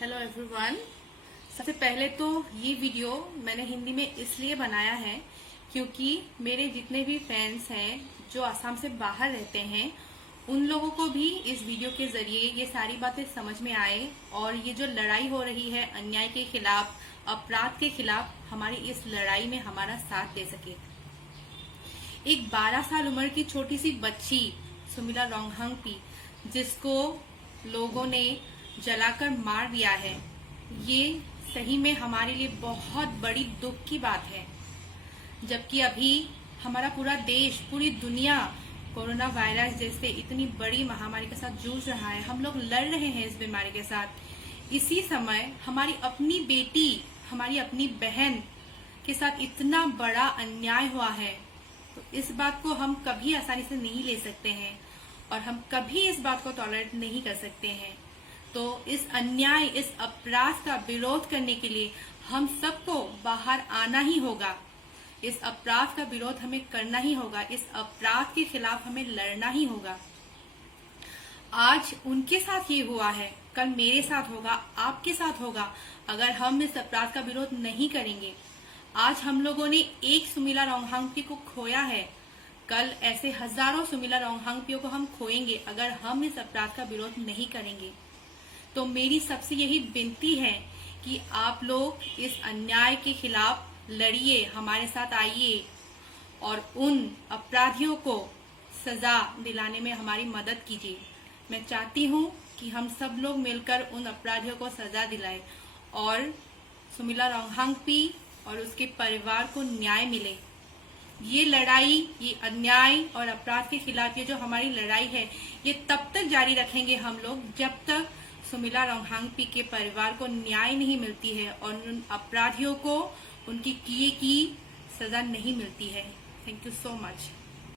Hello everyone. सबसे पहले तो ये वीडियो मैंने हिंदी में इसलिए बनाया है क्योंकि मेरे जितने भी फैंस हैं जो असम से बाहर रहते हैं उन लोगों को भी इस वीडियो के जरिए ये सारी बातें समझ में आए और ये जो लड़ाई हो रही है अन्याय के खिलाफ, अपराध के खिलाफ, हमारी इस लड़ाई में हमारा साथ दे सके। एक 12 साल उम्र की छोटी सी बच्ची सुमिला रोंगहांगपी, जिसको लोगों ने जलाकर मार दिया है, ये सही में हमारे लिए बहुत बड़ी दुख की बात है। जबकि अभी हमारा पूरा देश, पूरी दुनिया कोरोना वायरस जैसे इतनी बड़ी महामारी के साथ जूझ रहा है, हम लोग लड़ रहे हैं इस बीमारी के साथ। इसी समय हमारी अपनी बेटी, हमारी अपनी बहन के साथ इतना बड़ा अन्याय हुआ है, तो इस बात को हम कभी आसानी से नहीं ले सकते हैं और हम कभी इस बात को टॉलरेट नहीं कर सकते हैं। तो इस अन्याय, इस अपराध का विरोध करने के लिए हम सबको बाहर आना ही होगा। इस अपराध का विरोध हमें करना ही होगा, इस अपराध के खिलाफ हमें लड़ना ही होगा। आज उनके साथ ये हुआ है, कल मेरे साथ होगा, आपके साथ होगा। अगर हम इस अपराध का विरोध नहीं करेंगे, आज हम लोगों ने एक सुमिला रोंगहांगपी को खोया है, कल ऐसे हजारों सुमिला रोंगहांगपियों को हम खोएंगे अगर हम इस अपराध का विरोध नहीं करेंगे। तो मेरी सबसे यही विनती है कि आप लोग इस अन्याय के खिलाफ लड़िए, हमारे साथ आइए और उन अपराधियों को सजा दिलाने में हमारी मदद कीजिए। मैं चाहती हूँ कि हम सब लोग मिलकर उन अपराधियों को सजा दिलाएं और सुमिला रोंगहांगपी और उसके परिवार को न्याय मिले। ये लड़ाई, ये अन्याय और अपराध के खिलाफ ये जो हमारी लड़ाई है, ये तब तक जारी रखेंगे हम लोग जब तक सुमिला रोंगहांगपी के परिवार को न्याय नहीं मिलती है और उन अपराधियों को उनकी किए की सजा नहीं मिलती है। Thank you so much.